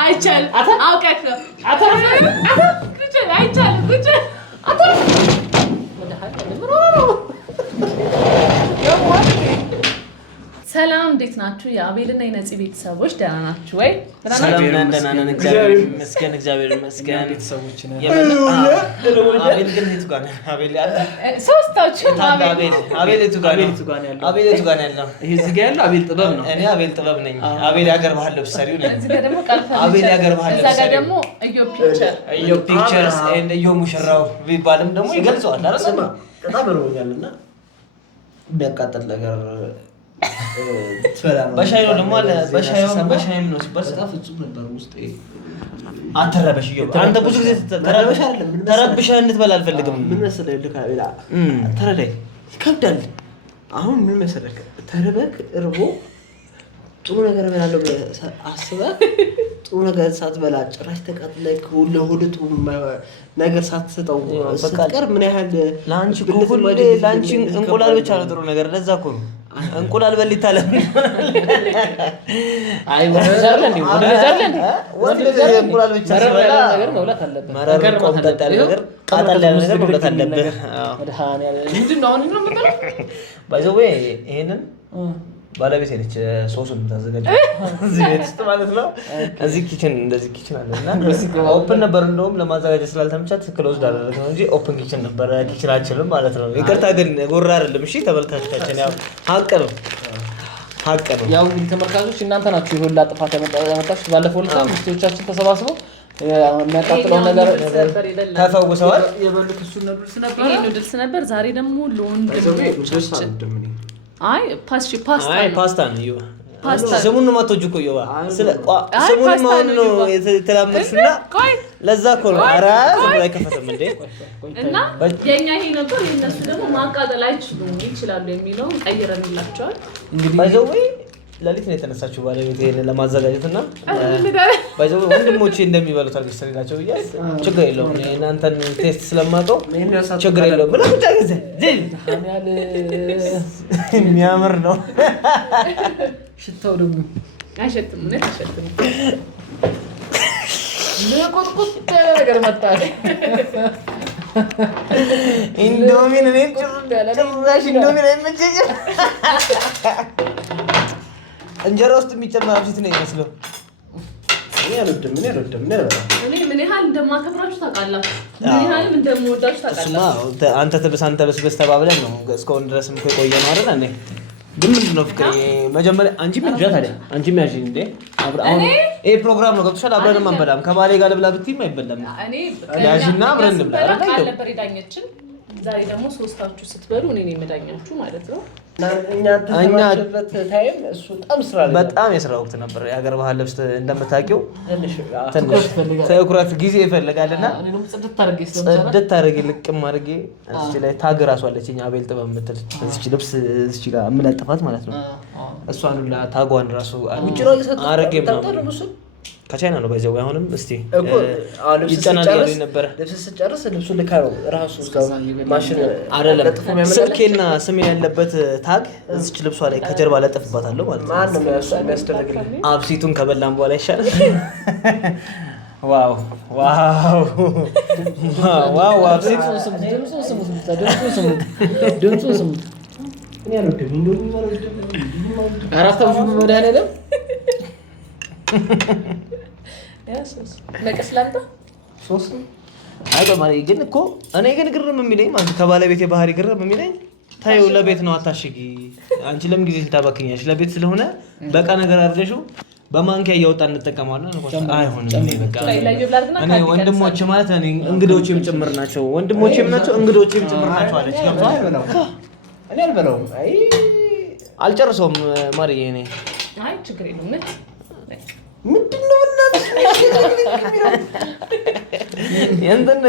አይቻልም አውቀህ ነው አይቻልም ሰላም እንዴት ናችሁ? የአቤልና የነፂ ቤተሰቦች ደህና ናችሁ ወይ? ሰላም ደህና ነን። እግዚአብሔር ይመስገን ቤተሰቦች ነን። አቤል ግን የቱ ጋር ነው? አቤል ያለ ሶስታችሁ አቤል የቱ ጋር ነው? አቤል የቱ ጋር ነው ያለው? ይሄ እዚህ ጋር ያለው አቤል ጥበብ ነው። እኔ አቤል ጥበብ ነኝ። አቤል ያገር ባህል ልብስ ሰሪው ነኝ። እዚህ ጋር ደግሞ ቃልፈን አቤል ያገር ባህል ልብስ ሰሪው። እዛ ጋር ደግሞ እዮ ፒክቸርስ ኤንድ እዮ ሙሽራው ቢባልም ደግሞ ይገልጸዋል አይደል? ስማ በጣም እርቦኛልና የሚያቃጥል ነገር በሻይ ነው ደግሞ አለ በሻይም ነው ሲባል በጣም ፍጹም ነበር ውስጥ አትረበሽ ይኸው አንተ ብዙ ጊዜ ተረብሸህ እንድትበላ አልፈልግም። ምን መሰለህ ልካቤላ ተረዳይ ይከብዳል። አሁን ምን መሰለህ ተረበክ እርቦ ጥሩ ነገር እበላለሁ አስበህ ጥሩ ነገር ሳትበላ ጭራሽ ተቃጥለህ ለሆድ ጥሩ ነገር ሳትሰጠው ስትቀር ምን ያህል ላንቺ ላንቺ እንቁላል ብቻ ነው ጥሩ ነገር። ለዛ እኮ ነው እንቁላል በሊታ ለምን አይ ወደዛለን እንቁላል ብቻ ስለበላ ነገር መብላት አለበት። መረር ቆምጠጥ ያለ ነገር ቃጠል ያለ ነገር መብላት አለበት። ወደሃን ያለ ምንድነው አሁን ነው የምትበላው? ባይ ዘ ዌይ ይሄንን ባለቤቴ ነች ሶሱን ታዘጋጀው እዚህ ቤት ውስጥ ማለት ነው። እዚህ ኪችን እንደዚህ ኪችን አለና ኦፕን ነበር እንደውም ለማዘጋጀት ስላልተመቻት ክሎዝድ አደረግነው እንጂ ኦፕን ኪችን ነበር። ኪችናችንም ማለት ነው። ይቅርታ ግን ጎራ አይደለም። እሺ ተመልካቾቻችን ያው ሀቅ ነው። ያው እንግዲህ ተመልካቾች እናንተ ናችሁ ይሁን ላጥፋት ያመጣችሁ። ባለፈው ልሳ ሚስቶቻችን ተሰባስበው የሚያቃጥለው ነገር ተፈውሰዋል። የበሉት እሱ ኑድልስ ነበር። ዛሬ ደግሞ ለወንድሞቻችን አይ ፓስታ ነው። ፓስታ ስሙን ነው ማቶጅ እኮ ይዋ ስሙን ማን ነው የተላመድሽና ለዛ እኮ ነው። ኧረ ዘብራይ ከፈተም እንዴ እና የኛ ይሄ ነበር። እነሱ ደግሞ ማቃጠል ይችላሉ የሚለው ቀይረንላቸዋል። እንግዲህ ባይዘው ለሊት ነው የተነሳችው ባለቤቴ ለማዘጋጀትና ባይዘው ወንድሞቼ እንደሚበሉት አድርገሽ ሰሪላቸው ብያስ ችግር የለውም። እናንተን ቴስት ስለማውቀው ችግር የለውም ብላ ብቻ ገዘ የሚያምር ነው። ሽታው ደግሞ አይሸትም ነው አይሸትም። ለቆጥቆጥ ነገር መጣ ኢንዶሚን እኔ ጭራሽ ኢንዶሚን አይመቸኝም። እንጀራ ውስጥ የሚጨመር አብሲት ነው የሚመስለው። እኔ አልወድም። ምን ያህል እንደማከብራችሁ ታውቃላችሁ። ምን ያህልም እንደምወዳችሁ ታውቃላችሁ። አንተ በስበስ ተባብለን ነው እስካሁን ድረስም የቆየ ነው አይደል? እኔ ግን ምንድን ነው ፍቅሬ መጀመሪያ አንቺ ምን ጃ ታዲያ አንቺ ያዥ እንዴ አሁን ይሄ ፕሮግራም ነው ገብቶሻል። አብረን አንበላም። ከባሌ ጋር ልብላ ብትይም አይበላም። እኔ ያዥና አብረን እንብላ አይደል? ነበር የዳኘችን። ዛሬ ደግሞ ሶስታችሁ ስትበሉ እኔ ነኝ የምዳኛችሁ ማለት ነው። እኛ ተሰማችበት ታይም እሱ በጣም የስራ ወቅት ነበር። የሀገር ባህል ልብስ እንደምታውቂው ትንሽ ትኩረት ጊዜ ይፈልጋልና ጽድት አድርጌ ልቅም አድርጌ እዚህ ላይ ታግ እራሱ አለችኝ አቤል ጥበብ የምትል እዚህ ልብስ እዚህ ጋር የምለጥፋት ማለት ነው። እሷን ሁላ ታጓን እራሱ አድርጌ ምናምን ከቻይና ነው ባይዘው። አሁንም እስቲ ይጫናል ያለኝ ነበር። ልብስ ስጨርስ ልብሱ ልካ ነው ራሱ ማሽን አይደለም ስልኬና ስሜ ያለበት ታግ እዚች ልብሷ ላይ ከጀርባ ለጥፍባታለሁ ማለት ነው። ማን ነው የሚያስደርግልኝ? አብሲቱን ከበላን በኋላ ይሻላል። ዋው አብሲቱ ድምፁ ስሙ እኔ አልወድም። እንደውም አራታው መድኃኒዓለም መቀስ ላምጣ ሶስ አይደማሪ ግን እኮ እኔ ግን ግርም የሚለኝ ማለት ከባለቤቴ ባህሪ ግርም የሚለኝ ታዩ ለቤት ነው አታሽጊ አንቺ ለምን ጊዜ ታባክኛለሽ? ለቤት ስለሆነ በቃ ነገር አድርገሽው በማንኪያ እያወጣን እንጠቀማለን። አይሆንም። እኔ ወንድሞቼ ማለት እኔ እንግዶቼም ጭምር ናቸው። ወንድሞቼም ናቸው እንግዶቼም ጭምር ናቸው አለች። ገብቷል? እኔ አልበላውም። አይ አልጨርሰውም ማርዬ። እኔ አይ ችግር የለውም። ምንድነው እናንተ የእንትን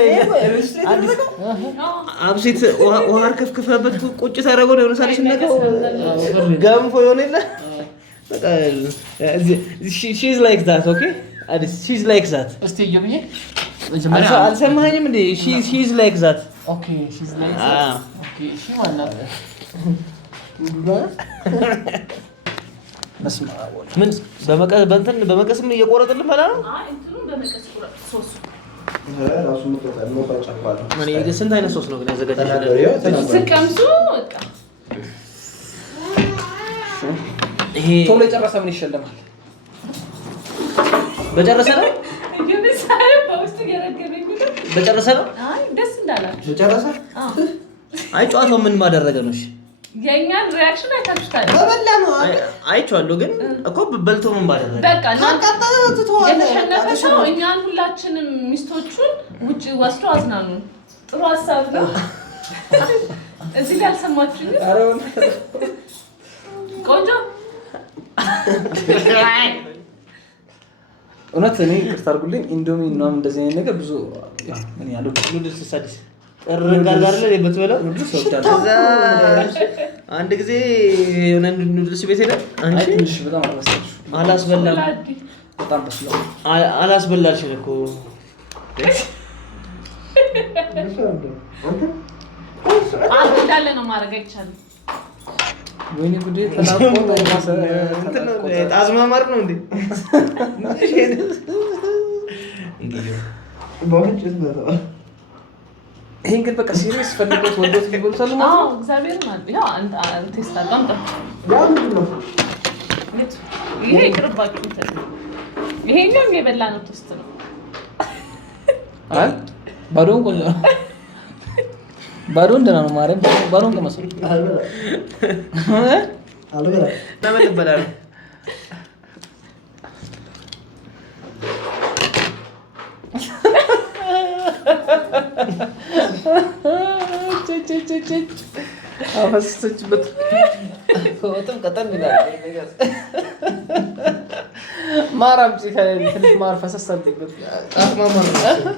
አብሲት ውሃ አርከፍክፈበት ቁጭ ታደርገው ነው ሳልሽ እንደው ገንፎ ይሆን የለ በቃ she's like that okay she's like that እስቲ ይብዬ አልሰማኸኝም እንዴ? she's like that okay she's like that okay she wanna ምን በመቀስም እየቆረጥልን በላ ነው። ስንት አይነት ሶስ ነው ግን ያዘጋጀሽልን? ስቀምሱ በቃ ይሄ ቶሎ የጨረሰ ምን ይሸለማል? በጨረሰ ነው በጨረሰ ነው። አይ ደስ እንዳላችሁ በጨረሰ። አይ ጨዋታው ምን ማደረገ ነው? እሺ የኛን ሪአክሽን አይታችሁታል። በበላ ነው አይቼዋለሁ፣ ግን እኮ በልቶ ምን ባደረገ በቃ የተሸነፈ ሰው እኛን ሁላችንም ሚስቶቹን ውጭ ወስዶ አዝናኑ። ጥሩ ሀሳብ ነው። እዚህ ጋር አልሰማችሁኝ? ቆንጆ እውነት እኔ ይቅርታ አድርጉልኝ። ኢንዶሚ ምናምን እንደዚህ አይነት ነገር ብዙ ምን ያለው ኑድልስ ሳዲስ ጋር የምትበላው አንድ ጊዜ የሆነ ኑድልስ ቤት ሄደ። ትንሽ በጣም አላስበላም በጣም በስሏል። አላስበላልሽን እኮ እንዳለ ነው ማድረግ አይቻልም። ወይኔ ጉዴ ተላቆ ጣዝማማር ነው እንዴ? ይሄን ግን በቃ ሲሪየስ ፈልገውት ወዶት ይበሉታል ማለት ነው። እግዚአብሔር ማለት ያው አንተ ቴስት አጋምጣ ይሄ ይቅርባችሁ። ይሄኛው የበላነው ቶስት ነው። አይ ባዶን ቆንጆ ነው። ባዶን ደህና ነው። ማርያም ባዶን ከመሰለ አልበላ ለምን ይበላል? አፈሰችበት ወጥም ቀጠን ይላል ነገር ማራም ትንሽ ማር ፈሰስ አድርጎበት ጣዝማማር ነው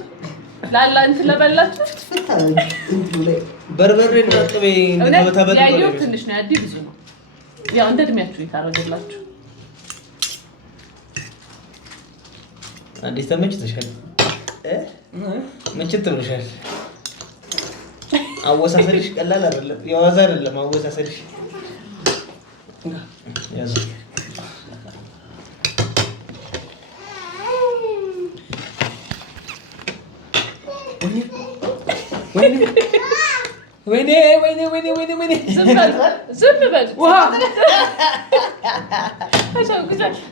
ላላ እንትን ለበላችሁ በርበሬና ቅቤ ያየው ትንሽ ነው። ያዲ ብዙ ነው። ያው እንደ እድሜያችሁ ይታረግላችሁ። እንዴት ተመችቶሻል? መችት ብሎሻል? አወሳሰልሽ ቀላል አይደለም፣ የዋዛ አይደለም አወሳሰልሽ። ያዙ ወይኔ ዝም በል ውሃ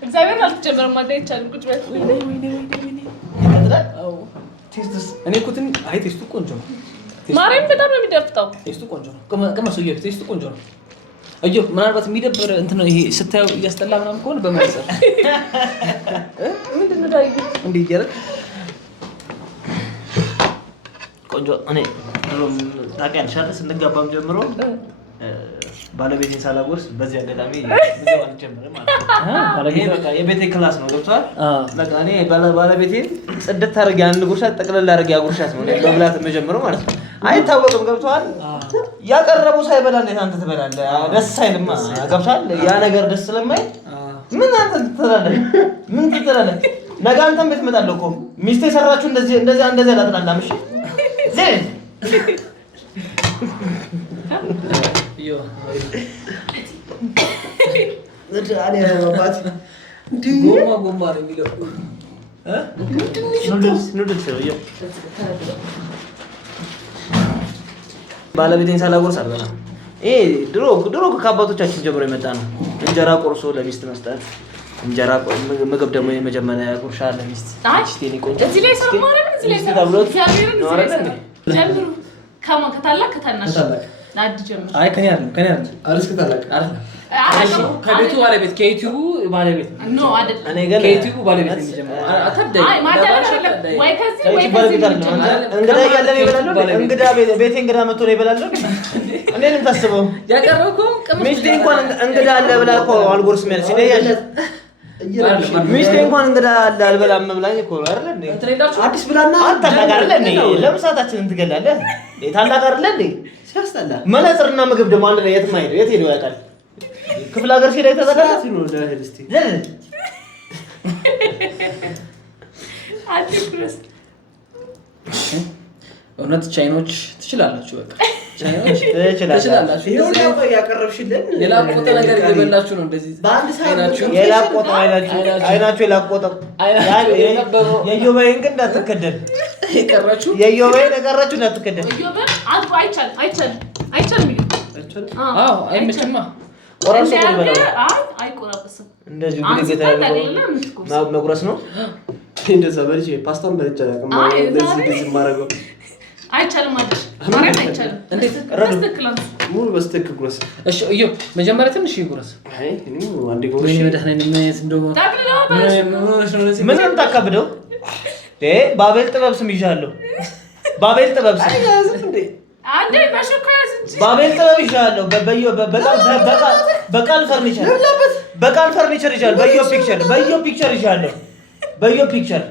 እግዚአብሔር አልተጨመረም። ማዳ ይቻላል። ቁጭ በል እኔ እኮ ትንሽ አይ ቴስቱ ቆንጆ ነው። ማርያም በጣም ነው የሚደፍጠው። ቴስቱ ቆንጆ ነው። ቅመሱ እየው ቴስቱ ቆንጆ ነው። እየው ምናልባት የሚደብር እንትን ነው ይሄ ስታየው እያስጠላ ምናምን ከሆነ በመሰል ምንድን ነው ዳይ እንዴ ይያረክ ቆንጆ። እኔ ድሮም ታውቂያለሽ አይደል? ስንጋባም ጀምሮ ባለቤቴን ሳላጎርስ በዚህ አጋጣሚ ብዙ አልጀምርም ማለት ነው። ይሄ በቃ የቤቴ ክላስ ነው። ገብቷል? በቃ እኔ ባለቤቴን ጽድት አድርጌ አንድ ጉርሻት ጠቅልል አድርጌ አጉርሻት ነው መብላት የምጀምረው ማለት ነው። አይታወቅም። ገብቷል? ያቀረቡ ሳይበላ እንዴት አንተ ትበላለህ? ደስ አይልማ። ገብቷል? ያ ነገር ደስ ስለማይል ምን አንተ ትላለህ? ምን ትላለህ? ነገ አንተም ቤት እመጣለሁ እኮ ሚስቴ ሰራችሁ እንደዚህ አላጥላላም። እሺ ዘን ዮ አለ አባት ጎማ ነው የሚለው ኑድልስ ነው። ባለቤቴን ሳላጎርስ አልበላም። ይሄ ድሮ ከአባቶቻችን ጀምሮ የመጣ ነው። እንጀራ ቆርሶ ለሚስት መስጠት፣ እንጀራ ምግብ ደግሞ የመጀመሪያ ጉርሻ ለሚስት። እዚህ ላይ ሰማራን እዚህ ላይ ሰማራን ጀምሩ። ከታላቅ ከታናሽ ናድ ጀምሩ። አይ ከኔ አይደለም አሪስ ከታላቅ ከቤቱ ባለቤት ከዩቲዩቡ ባለቤት ነው አይደል? እኔ ገና ከዩቲዩቡ ባለቤት የሚጀምረው አታደይ አይ ማዳረሻ ወይ ከዚህ ወይ ባለቤት አይደለም። እንግዳ ያለን ይበላል። እንግዳ ቤቴ እንግዳ መጥቶ ነው ይበላል። እኔንም ታስበው ያቀረብከው ሚስቴ እንኳን እንግዳ አለ ብላ እኮ አልጎርስም ያለች እኔ ያለ ሚስቴ እንኳን እንግዳ አለ አልበላም ብላኝ እኮ አይደል እንዴ? አዲስ ብላና አንተ ታጋር እንዴ? ለምሳታችንን ትገላለህ እንዴ? ታላቃር እንዴ? ሲያስጠላ መነጽርና ምግብ ደግሞ አንድ ላይ የትም አይሄድ። የት ሄዶ ያውቃል? ክፍለ ሀገር ሲሄድ አይተዘጋጅ ነው ዳህል እስቲ አትኩረስ። እውነት ቻይኖች ትችላላችሁ። በቃ ትችላላችሁ። ይሄው ያቀረብሽልን የላቆጠ ነገር እየበላችሁ ነው እንደዚህ በአንድ አይናችሁ የላቆጠ አይናችሁ የላቆጠ የዮባይን ግን እንዳትከደል የቀራችሁ የዮባይን የቀራችሁ እንዳትከደል የዮባይ አጥፎ አይቻልም አዎ አይመችማ ቆራርሶ ይበላል አይቆራርስም እንደዚህ ጉድ ገታ መጉረስ ነው እንደዛ በልጅ ፓስታን በልጅ አላውቅም እንደዚህ ማረገው አይቻልም አይደል ማረም አይቻልም እንዴት በስተክላስ ሙሉ በስተክ ጉረስ እሺ እዩ መጀመሪያ ትንሽ ይጉረስ አይ እኔ አንዴ ጉረስ ምን መድኃኒዓለም ምን እንደው ምንም ታካብደው ባቤል ጥበብ ስም ይዣለሁ ባቤል ጥበብ ስም አንዴ በሽካዝ እንጂ ባቤል ጥበብ ይዣለሁ በቃል ፈርኒቸር ይዣለሁ በዮ ፒክቸር ይዣለሁ በዮ ፒክቸር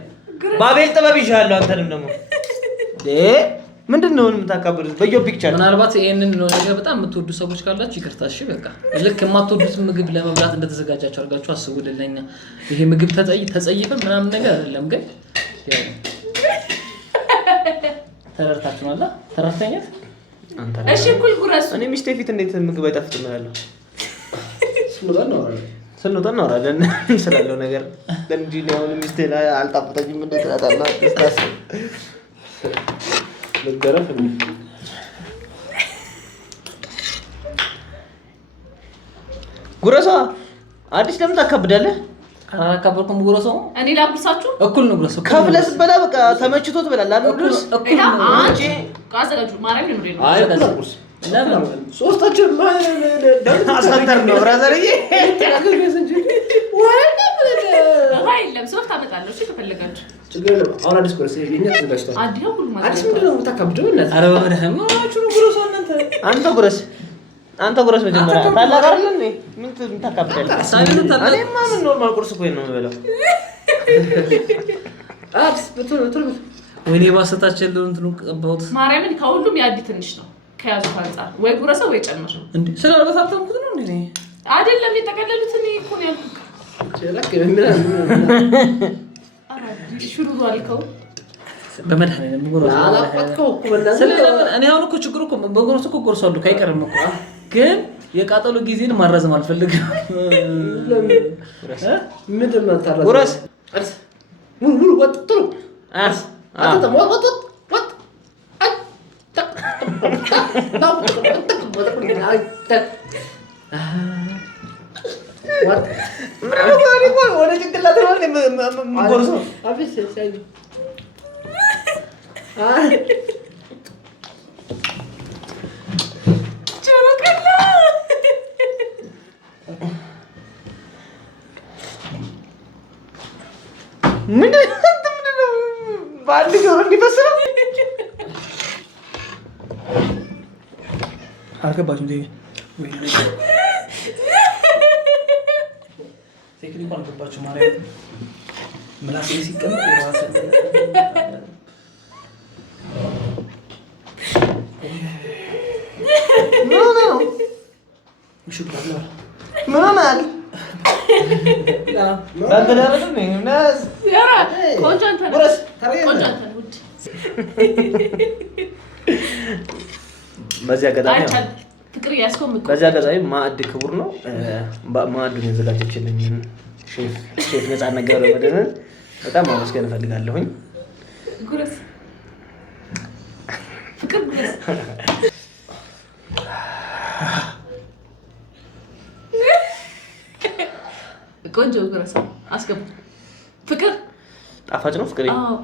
ባቤል ጥበብ ይዣለሁ አንተንም ደግሞ ምንድነው የምታካብዱት በዮ ፒክቸር ምናልባት ይሄንን ነገር በጣም የምትወዱ ሰዎች ካላችሁ ይቅርታ እሺ በቃ ልክ የማትወዱት ምግብ ለመብላት እንደተዘጋጃችሁ አድርጋችሁ አስቡልኝ ይሄ ምግብ ተጸይፈ ምናምን ነገር አይደለም ግን ያው ተረርታችኋል ተረርተኛት እሺ ኩል ጉረስ እኔ ሚስቴ ፊት እንዴት ምግብ አይጣፍጥም እላለሁ ስንወጣ እናወራለን ስላለው ነገር እንጂ ነው ሚስቴ ላይ አልጣፈጠኝም እንዴት አጣላ ተስታስ ለገረፍ ጉረሳ አዲስ ለምን ታከብዳለህ አካበርኩም ጉረሳው እኔ ላብሳችሁ እኩል ነው ጉረሳው ከፍለስ በላ በቃ ተመችቶት በላል አንዱስ እኩል ነው አንቺ ካዘጋጁ ማረም ነው ነው አይ ጉረስ ለምን ሶስታችን አሳንተር ነው ብራዘርዬ ተጋግዘን እንጂ አይለም ሶፍት አመጣለሁ እሺ ከፈለጋችሁ ችግር ነው አሁን አዲስ ጉረስ የኛ ተዘጋጅቷል አዲስ ሁሉ ማለት አዲስ ምንድን ነው የምታካብደው እናት ኧረ በመድኃኒዓለም ነው ጉረስ አንተ ጉረስ መጀመሪያ ታላቅ አይደል እንዴ ምን ታካብዳለህ እኔማ ምን ኖርማል ቁርስ እኮ ነው የምበላው አዲስ በቶሎ ወይኔ ባሰታችን ለእንትኑ ቀባሁት ማርያምን ከሁሉም ያዲ ትንሽ ነው ከያዙት አንፃር ወይ ጉረሰው ወይ ጨምር እንዴ ስላልበታተምኩት ነው እንዴ አይደለም የጠቀለሉት እኔ እኮ ነው ያልኩት ሽሩሩ አልከው በመድኃኒዓለም ጉረስ አላፈጥከው እኮ በእናትህ ስለምን እኔ አሁን እኮ ችግሩ እኮ በጉረስ እኮ ጎርሷለሁ ካይቀርም እኮ ግን የቃጠሎ ጊዜን ማራዘም አልፈልግም ምንድን ነው ታረዘ ጉረስ ሙሉ ወጥ ጥሩ አንተ ወጥ ወደ ጭንቅላት ነው የምትጎርሰው አብስ ሳይ ምንድነው ባንድ ጆሮ እንዲፈስረው አልገባችም እንዴ ወይ ቴክኒኩ አልገባችም ማለት ምላሴ ሲቀመጥ የራስ ምን ሆናል ባንደረረም ነው ናስ ያራ ቆንጆ ጉረስ ውድ በዚህ አጋጣሚ ፍቅር ያስቆም በዚህ አጋጣሚ ማዕድ ክቡር ነው ማዕዱን ያዘጋጀችልኝ ሼፍ ነፃነት ገብረመድህንን በጣም ማመስገን እፈልጋለሁኝ ጉረስ ፍቅር ጉረስ ቆንጆ ጉረስ አስገቡ ፍቅር ጣፋጭ ነው ፍቅር አዎ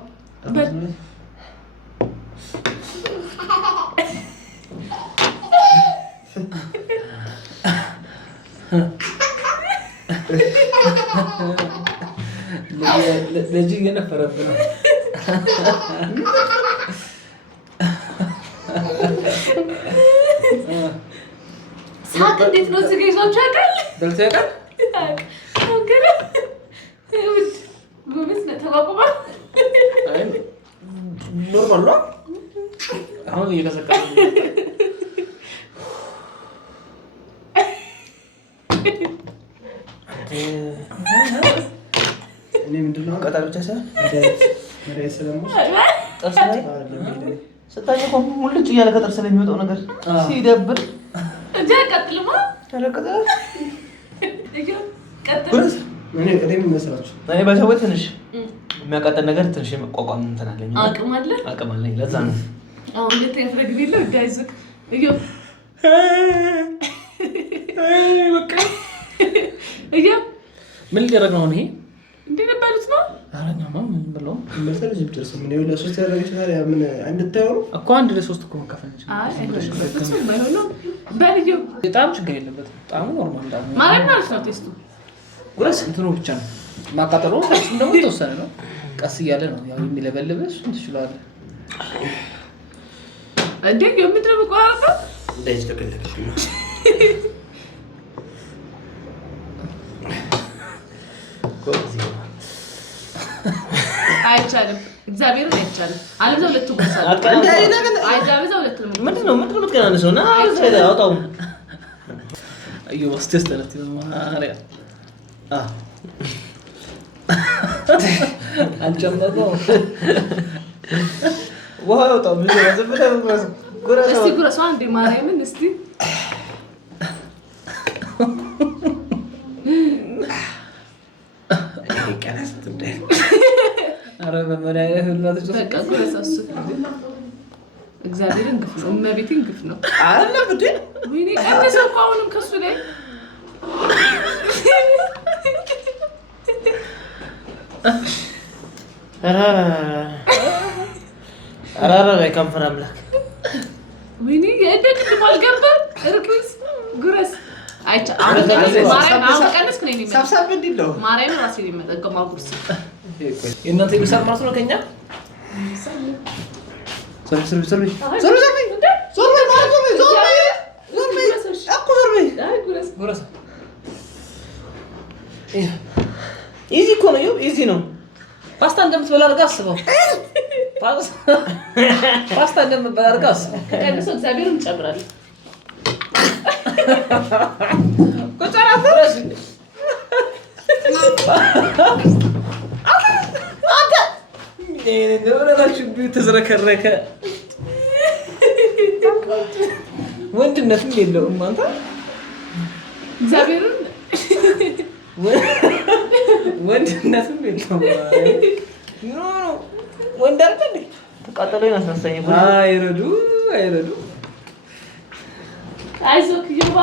ለጂ የነፈረብህ ሳቅ እንዴት ነው እዚህ ጋር ይዟችሁ ያውቃል በልቶ ያውቃል ኖርማል ነው አሁን እየቀዘቀዘ እኔ ምንድነው ቀጣ ብቻ ሳይሆን መድኃኒት ስለምወስድ ጥርስ ላይ ስታኝ እኮ ሙልጭ እያለ ከጥርስ ስለሚወጣው ነገር ሲደብር እንዴ ቀጥልማ ተለቀቀ ቀጥል እኔ መስራችሁ እኔ ባይሰው ትንሽ የሚያቃጥል ነገር ትንሽ መቋቋም እንትን አለኝ አቅም አለኝ ለዛ ነው አሁን ለተፈረግ ቢለው ዳይዝክ እዩ በቃ እዩ ምን ሊደረግ ነው ይሄ እንዴ ነባሉት ነው አረኛማ ምን ብለው መሰለ ዝብጥርስ ምን ይወላ ሶስት ያደረገች ታዲያ ምን አንድታዩ እኮ አንድ ለሶስት እኮ መከፈል አይ እሱ ባይሆን በልዩ በጣም ችግር የለበትም በጣም ኖርማል ዳም ማለት ነው ቴስቱ ጉራስ እንትኑ ብቻ ነው ማቃጠሉ ደግሞ ተወሰነ ነው ቀስ እያለ ነው ያው የሚለበልበስ እንትችላለን እንዴ የምትረብ ቋራጣ እንደዚህ ተከለከሽ ነው አይቻልም እግዚአብሔርን አይቻልም አለዛው ለትጉሳል አይጃበዛው ለትሉ ምንድነው የምትቀናነሰው እና አውጣው አዩ ወስተስተለት ማሪያ አንጨምረው ውሃ ያውጣው ምን ያዘበታ እስቲ ጉረሷ አንዴ ማርያምን እስቲ አረ በመዳይ ህላቶች በቃ ጉረሳሱ እግዚአብሔርን ግፍ ነው እመቤቴን ግፍ ነው አይደለም እንዴ ወይኔ ቀንሰው እኮ አሁንም ከሱ ላይ አራራ ከንፈር አምላክ ወይኔ የደግ ማልገበር እርኩስ ጉረስ አይቻ አሁን ቀንስክ ነኝ የሚመጣው ሳብሳብ እንዲለው ማርያም ራሴ ነው የሚመጣው ማጉርስ የእናንተ ይብሳል ማለት ነው ከኛ ኢዚ እኮ ነው ኢዚ ነው ፓስታ እንደምትበላ አድርገህ አስበው ፓስታ እንደምትበላ አድርገህ አስበው ከቀንሶ እግዚአብሔርን እንጨምራለን ተዝረከረከ ወንድነትም የለውም አንተ እግዚአብሔርን ወንድነትም የለውም ኖ ወንድ አይደል ተቃጠለኝ አስነሳኝ አይረዱ አይዞክ ይባ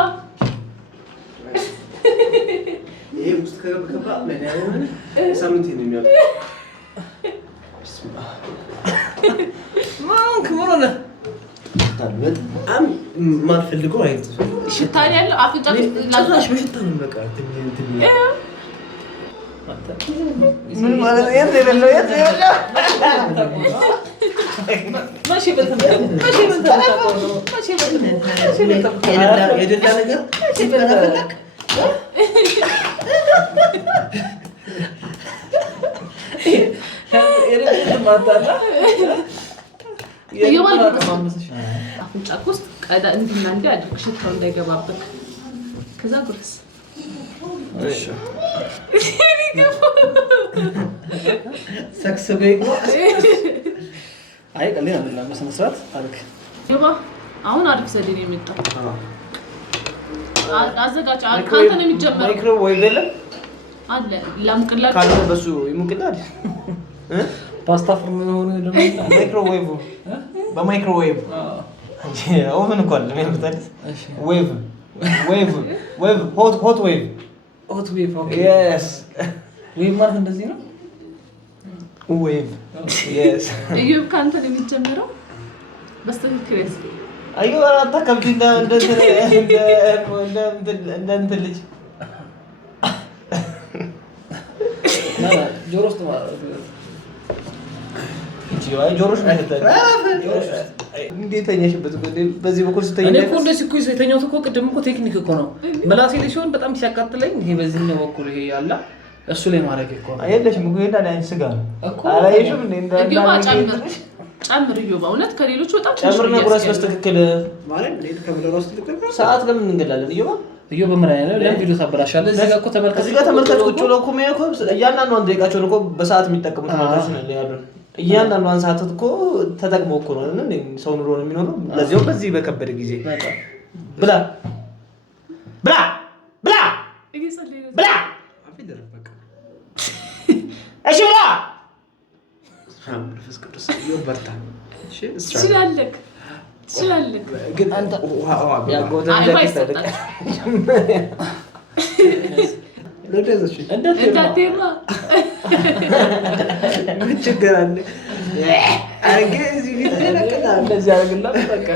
ይሄ ውስጥ ከገባ ለዳይመን ሳምንት የሚያል ማን ከመረነ በጣም ማልፈልገው አይነት ሽታን ያለው አፍንጫ ላዛሽ በሽታ ነው በቃ ምን ማለት ነው የሌለው ማሽ በተመለከተ የደላ ነገር ሲፈለክ ማታላ አፍንጫ ውስጥ ቀዳ እንዲና እንዲ አድርግ ሽታው እንዳይገባበት ከዛ ጉርስ ሰክሰበይ አይ ቀሌ አይደለም በስነ ስርዓት አልክ ይባ አሁን አዲስ ዘዴ ነው የመጣው አዘጋጅ ካንተ ነው የሚጀምረው ማይክሮዌቭ የለም አለ ላምቅላችሁ ካለ በሱ ይሙቅላል ፓስታ ፍርም ነው ደግሞ ማይክሮዌቭ በማይክሮዌቭ ኦቨን እኮ አለ ማለት እሺ ዌቭ ሆት ዌቭ ኦኬ yes ዌቭ ማለት እንደዚህ ነው ዌቭ yes እዩ ካንተ ነው የሚጀምረው በስተክክል አዩ አታከብቲ እንደ ልጅ ጆሮስ ጆሮሽ እንዴት ተኛሽበት? በዚህ በኩል ስተኛ እኔ እኮ እንደዚህ እኮ የተኛሁት እኮ ቅድም እኮ ቴክኒክ እኮ ነው ምላሴ ላይ ሲሆን በጣም ሲያቃጥለኝ ይሄ በዚህኛው በኩል ይሄ ያለ እሱ ላይ ማድረግ እኮ ነው አይደለሽም እኮ ይሄን ላይ ስጋ ነው እኮ አላየሽም እንዴ ጨምር እዩ በእውነት ከሌሎች በጣም ጨምርና ጉራስ በስተክክል ማለት እንዴት ከብለሮ ስለተከፈለ ሰዓት ለምን እንገላለን? እዩ በምን አይነት ለምን ቪዲዮ ታበላሻለህ? እዚህ ጋር እኮ ተመልከቱ። እዚህ ጋር ተመልከቱ ቁጭ ብለው እኮ የሚያዩት እያንዳንዱ አንድ ደቂቃቸውን እኮ በሰዓት የሚጠቀሙት ተመልካቾች ነው ያሉን። እያንዳንዷን ሰዓት እኮ ተጠቅሞ እኮ ነው አይደል ሰው ኑሮ ነው የሚኖረው። ለዚያው በዚህ በከበደ ጊዜ ብላ ብላ ብላ ብላ እሺ ብላ መንፈስ ቅዱስ ይወርታ እሺ ትችላለህ ግን አንተ ያጎተ ለደዘሽ እንዳትሄማ ምን ችግር አለ? አረገ እዚህ ፊት ለቀና እንደዚህ አረግላ በቃ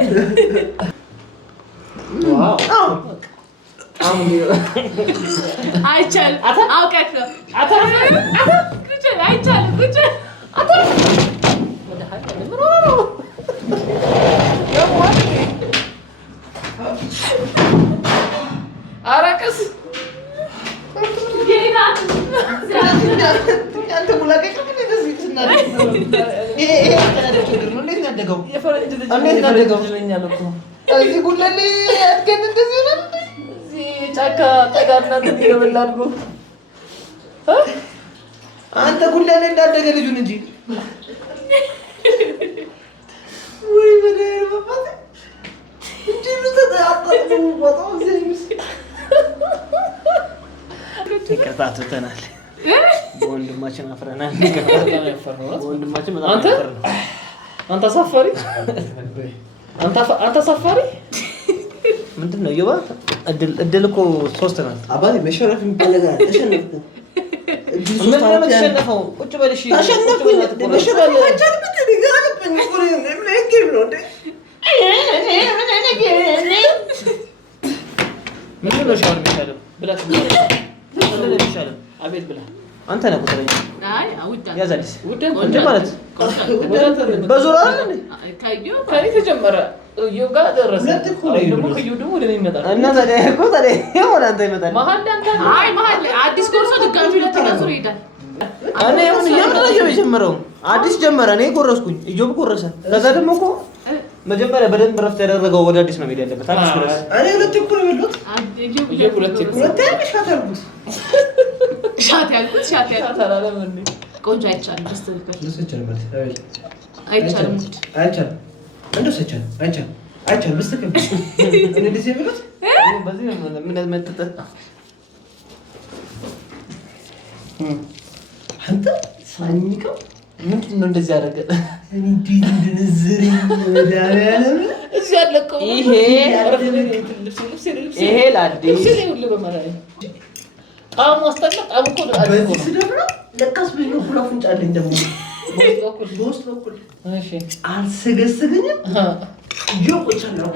ዋው አይቻልም። አውቀህ ነው አይቻልም። ወደ ሀቅ ምን ሆነ ነው አራቀስ አንተ ሙላቀቅ ምን እንደዚህ ስናለ ይሄ ችግር ነው። እንዴት ያደገው የፈረንጅ ልጅ እንዴት ያደገው ይለኛል እኮ እዚህ ጉለሌ አድገን እንደዚህ ነው። እዚህ ጫካ ጠጋና ትገበላድጎ አንተ ጉለሌ እንዳደገ ልጁን እንጂ ወይ በደረበት እንዴ ነው ተጣጣጡ ወጣው ዘይምስ ይከታተናል። በወንድማችን አፍረናል። በወንድማችን በጣም አንተ አሳፋሪ አንተ አሳፋሪ ምንድነው? ይባ እድል እኮ 3 ናት። አባቴ መሸረፍ የሚባል ነገር ተሸነፍኩ። ምን ነው ተሸነፈው? ቁጭ በል እሺ። ተሸነፍኩ። መሸረፍ ማቻል ምን ይገራብኝ እኮ ምን አይገኝ ነው እንዴ? ምን ነው ሻወር የሚሻለው ብላሽ ምን ነው የሚሻለው? አቤት ብላ አንተ ነህ ቁጥረኛ። አይ አውዳ ያዛልስ ውደን እንዴ ማለት በዙሪያ አይደል ከኔ ተጀመረ ዮጋ ደረሰ ደግሞ ከዩ ደግሞ ወደ እኔ ይመጣል እና ታዲያ እኮ ታዲያ ወደ አንተ ይመጣል። መሀል አንተ አይ መሀል አዲስ ኮርሶ ድጋሚ ሁለተኛ ዙር ይሄዳል። እኔ ምን እያመጣው የጀመረው አዲስ ጀመረ። እኔ ጎረስኩኝ፣ ኢጆብ ጎረሰ። ከዛ ደግሞ እኮ መጀመሪያ በደንብ ረፍት ያደረገው ወደ አዲስ ነው የሚሄድ ያለበት። አዲስ ጎረሰ። እኔ ሁለት እኮ ነው የበሉት። ሁለት ሻት ያልኩት ታላላም እንዴ ቆንጆ አይቻልም። በስተቀር ልሰቸልበት አይቻልም። አይቻልም እንደው አይቻልም በስተቀር እኔ እንደዚህ የበሉት በዚህ ምን መጥተ አንተ ሳኝከው ምንድን ነው እንደዚህ ያደረገ እንዴት እንደነዘረ ወዳለም እዚህ ያለቀው ይሄ ለአዲስ ጣሙ አስተላ ጣሙ እኮ በዚህ ስደብራ ለካስ በይኖ ሁላ ፍንጫ አለኝ ደግሞ በውስጥ በኩል እሺ አልሰገሰገኝም ጆቆቻለሁ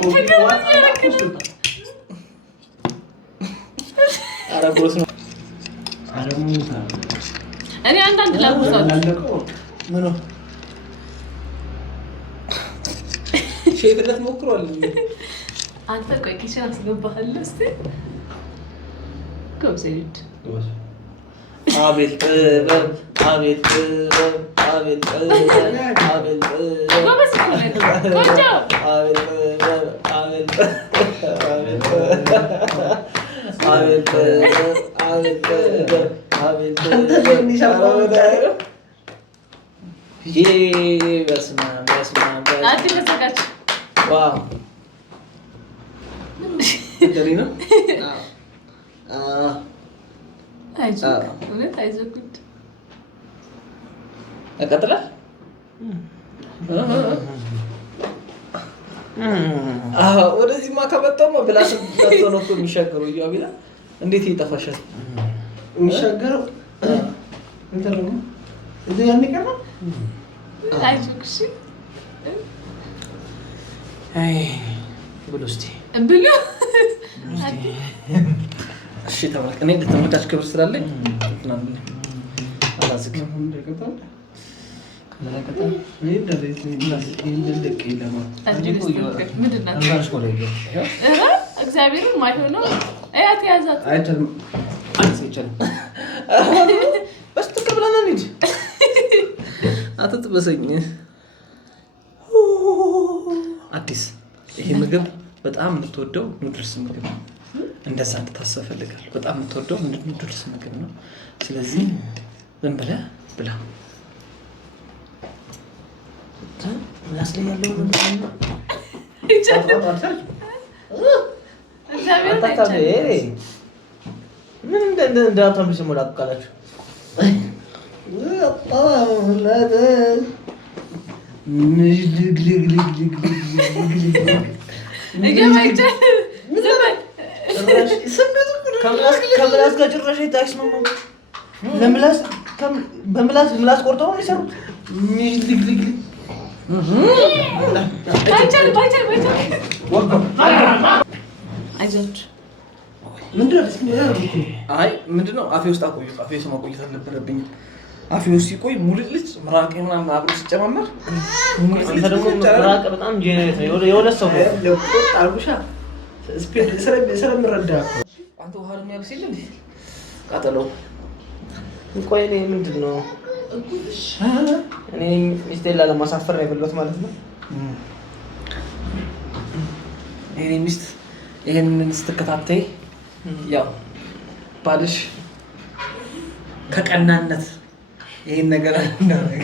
አረጎስ ነው አረሙታ እኔ አንዳንድ ላቁታለሁ አላለቀው ምን ነው ሼፍነት ሞክሯል። አንተ ቆይ ኪችን አስገባለሁ እስቲ ጎብዘይድ አቤት አቤት አቤት አቤት ጎበዝ ቆንጆ አዲስ ተዘጋጅ። ዋው አይዞህ ጉድ ያቀጥላል። ወደዚህማ ከመጣሁማ ብላስ ነው እኮ የሚሻገረው። እያቢላ እንዴት ይጠፋሻል? የሚሻገረው እንትን ነው እዚህ ያን ይቀርና አይዞህ እሺ አይ ብሉ እስቲ ብሉ። እሺ ተባልክ። እኔ ለተመልካች ክብር ስላለኝ ምናምን አላዝግም። እግዚአብሔርን ማይሆነው እያት ያዛት አይቻልም አይቻልም። በስተቀር ብለና እንሂድ። አትጥበሰኝ። አዲስ ይሄ ምግብ በጣም የምትወደው ኑድልስ ምግብ ነው። እንደዛ እንድታስብ እፈልጋለሁ። በጣም የምትወደው ኑድልስ ምግብ ነው። ስለዚህ ዝም ብለህ ብላ። ምላስ ላይ ያለው ምን እንዳታምሽ ሞላቃላችሁ ከምላስ ጋር ጭራሽ አይታስማማም። በምላስ ቆርጠው ነው የሚሰሩት። ምንድነው አፌ ውስጥ አቆየሁት። አፌ ውስጥ ማቆየት አልነበረብኝም። አፌ ውስጥ ሲቆይ ሙልልጭ ምራቅ ምናምን አብሮ ሲጨማመር ምራቅ በጣም ጄኔሬት ነው። የሁለት ሰው ስለምረዳ አንተ ውሃ የሚያብስ የለ እንዴ? ቃጠለው። ቆይ እኔ ምንድን ነው እኔ ሚስቴን ላለማሳፈር ነው የበላሁት ማለት ነው። ይሄ ሚስት ይሄንን ስትከታተይ ያው ባልሽ ከቀናነት ይሄን ነገር እንዳደረገ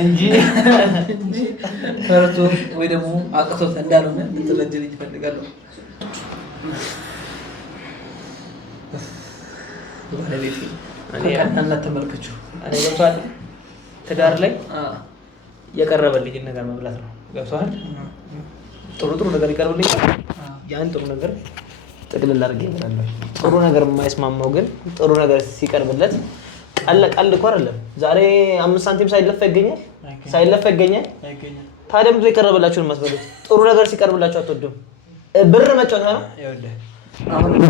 እንጂ ፈርቶ ወይ ደግሞ አቅቶት እንዳልሆነ ልትረጅልኝ እፈልጋለሁ። ባለቤቴ ከቀናነት ተመልከችው። እኔ ገብቶሃል። ትዳር ላይ የቀረበልኝን ነገር መብላት ነው። ገብቶሃል። ጥሩ ነገር ይቀርብልኛል። ያን ጥሩ ነገር ጥቅልል አድርጌ እበላለሁ። ጥሩ ነገር የማይስማማው ግን ጥሩ ነገር ሲቀርብለት ቀል እኮ አይደለም። ዛሬ 5 ሳንቲም ሳይለፋ ይገኛል። ታዲያ ምንድን ነው የቀረበላችሁን የማትበሉት? ጥሩ ነገር ሲቀርብላችሁ አትወዱም። ብር መጫወታ ነው።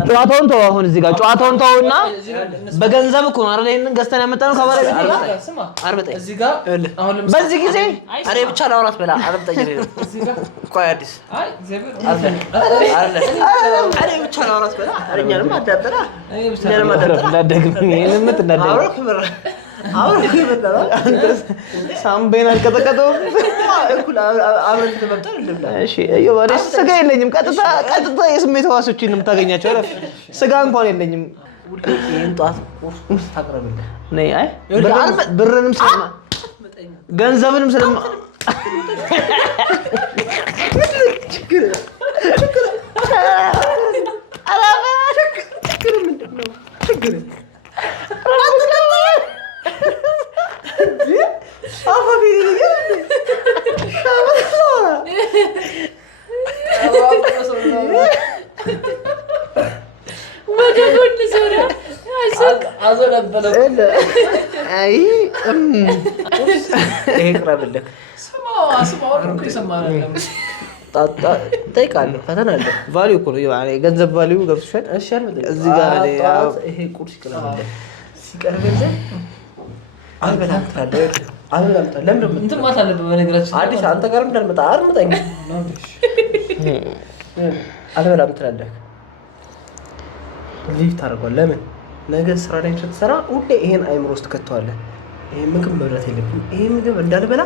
ጨዋታውን ተው። አሁን እዚህ ጋር ጨዋታውን ተውና በገንዘብ እኮ ነው አይደል? ይሄንን ገዝተን ያመጣነው ከባለቤት ጋር አርበጠኝ። እዚህ ጋር አሁን ለምሳሌ በዚህ ጊዜ እኔ ብቻ ላውራት በላ አርበጠኝ ነው። ቆይ አዲስ አይ እግዚአብሔር እኔ ብቻ ላውራት በላ አረኛንም አዳበራ እኔ ማድረግ እንዳደግም ይሄንን እንዳደግ አሁን ከበላ ሳምቤን አልቀጠቀጠው እኩል አብረን ተመጣጣን እንደብላ። እሺ አየው ባለ ስጋ የለኝም። ቀጥታ የስሜት ህዋሶችን ነው የምታገኛቸው። አረፍ ስጋ እንኳን የለኝም። ይሄን ጧት ቁርስ ታቀርብልህ ነይ። አይ ብርንም ስለማ ገንዘብንም ስለማ ችግር ምንድነው ችግር ጠይቃለሁ። ፈተና አለ። ቫልዩ እኮ ነው ገንዘብ ቫልዩ ገብቶሻል። እሺ አይደል? እዚህ ጋር ይሄ ቁርስ ይቀርብልህ ሲቀርብልህ አልበላም ትላለህ። አልበላም ትላለህ። ለምን እንትን ማለት አለብህ። በነገራችን አዲስ አንተ ጋር እንዳልመጣ አርምጠኝ። አልበላም ትላለህ። ሊቭ ታደርገዋለህ። ለምን ነገ ስራ ላይ ስትሰራ ሁሌ ይሄን አይምሮ ውስጥ ከተዋለህ። ይሄ ምግብ መብላት የለብኝም። ይሄ ምግብ እንዳልበላ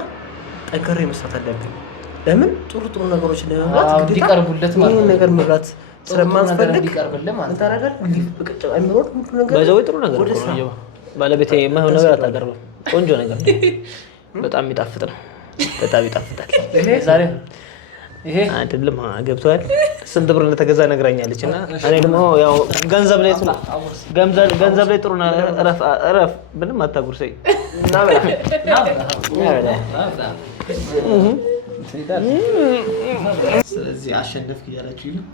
ጠንክሬ መስራት አለብኝ። ለምን ጥሩ ነገሮች ለመብላት እንዲቀርቡለት ማለት ነው። ይሄን ነገር መብላት ስለማንፈልግ እንዲቀርብልህ ማለት ነው። ታረጋል። ሊቭ በቅጭ አይምሮ ሁሉ ነገር በዛው ጥሩ ነገር ነው። ባለቤቴ የማይሆን ነገር አታቀርብም። ቆንጆ ነገር በጣም የሚጣፍጥ ነው። በጣም ይጣፍጣል። ዛሬ ይሄ አይደለም ገብቷል። ስንት ብር እንደተገዛ ነግራኛለች እና እኔ ደግሞ ያው ገንዘብ ላይ ጥሩ እረፍ ምንም አታጉርሰኝ እና በላ ስለዚህ አሸነፍክ እያላችሁ ነው።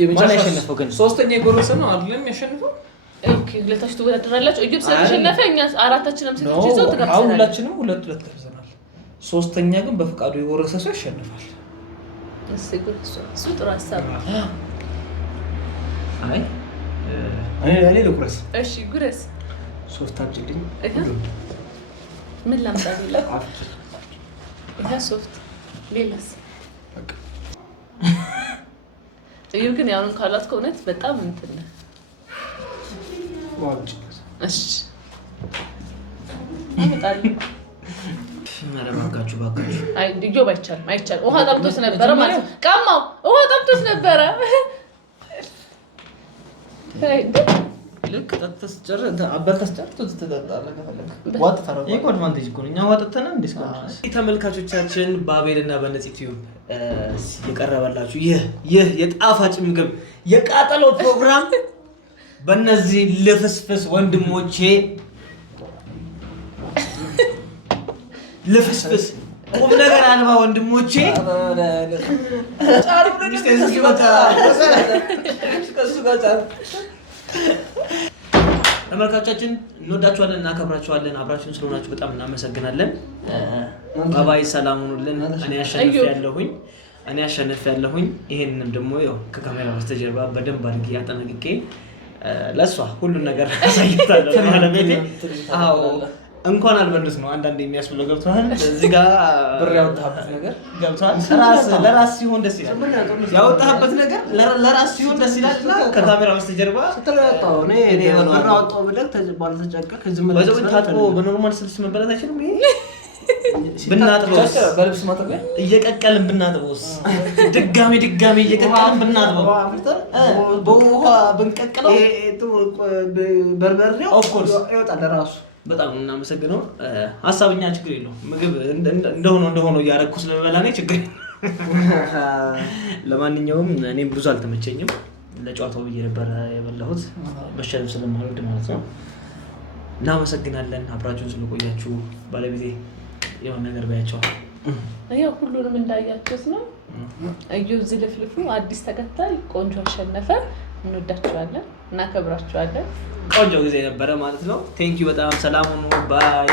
የመጨረሻ ያሸነፈው ግን ሶስተኛ የጎረሰ ነው አይደለም ያሸነፈው። ኦኬ ሁለታችሁ ትወዳደራላችሁ። እዩብ ስለተሸነፈ እኛ አራታችንም ሴቶች ይዘው ተጋብዘናል። ሁላችንም ሁለት ተጋብዘናል። ሶስተኛ ግን በፍቃዱ የጎረሰ ሰው ያሸንፋል። እሱ ጥሩ ሀሳብ ነው። አይ እኔ ልቁረስ። እሺ ጉረስ። ሶስት አብጭልኝ። ምን ላምጣልህ? ይሄ ሶፍት ሌላስ? እዩብ ግን ያውን ካላት ከእውነት በጣም እንትን ነው። እሺ አመጣለሁ። ማረማጋችሁ ባካችሁ። አይ ዲጆብ አይቻልም። ውሃ ጠምቶት ነበረ ማለት ነው። ቀማው ውሃ ጠምቶት ነበረ። ልክ ተስተጨርተ አበርተስተርቶ ተተጣጣለ ከፈለክ ዋጥ ታረጋለህ። ይሄ አድቫንቴጅ እኮ ነው። እኛ ዋጥተና እንዲስኮንስ ተመልካቾቻችን በአቤልና በነጽ ዩቲዩብ የቀረበላችሁ ይህ የጣፋጭ ምግብ የቃጠሎ ፕሮግራም በእነዚህ ልፍስፍስ ወንድሞቼ ልፍስፍስ ቁም ነገር አልባ ወንድሞቼ ጫሩ ተመልካቾቻችን እንወዳችኋለን፣ እናከብራችኋለን። አብራችሁን ስለሆናችሁ በጣም እናመሰግናለን። ባባይ ሰላም ሁኑልን። እኔ አሸንፌያለሁኝ። ይሄንንም ደግሞ ያው ከካሜራ በስተጀርባ በደንብ አድርጌ አጠናቅቄ ለሷ ሁሉን ነገር አሳይታለሁ ማለት ነው። አዎ እንኳን አልበልስ ነው አንዳንዴ የሚያስብለው ገብቷል። እዚህ ጋር ብር ያወጣህበት ነገር ገብቷል። ለራስ ሲሆን ደስ ይላል። ያወጣህበት ነገር ለራስ ሲሆን ደስ ይላል እና ከካሜራ በስተጀርባ ስትረጣው እኔ ብር አወጣው ብለህ ባልተጨቀቅ ዝም ብለህ ታጥቦ በኖርማል ስልስ መበላት አይችልም። ይሄ ብናጥበውስ በልብስ ማጠቢያ እየቀቀልን ብናጥበውስ ድጋሜ እየቀቀልን ብናጥበው በውሃ ብንቀቅለው በርበሬው ይወጣል ራሱ። በጣም እናመሰግነው። ሀሳብኛ ችግር የለውም። ምግብ እንደሆነ እያደረኩ ስለበላ ነው ችግር። ለማንኛውም እኔም ብዙ አልተመቸኝም። ለጨዋታው ብዬ ነበር የበላሁት መሸለም ስለማልወድ ማለት ነው። እናመሰግናለን አብራችሁን ስለቆያችሁ። ባለቤቴ የሆነ ነገር ባያቸው ያው ሁሉንም እንዳያችሁት ነው። እዩ ዝልፍልፉ አዲስ ተከታይ ቆንጆ አሸነፈ። እንወዳችኋለን፣ እናከብራችኋለን። ቆንጆ ጊዜ ነበረ ማለት ነው። ቴንኪው በጣም ሰላም ሁኑ። ባይ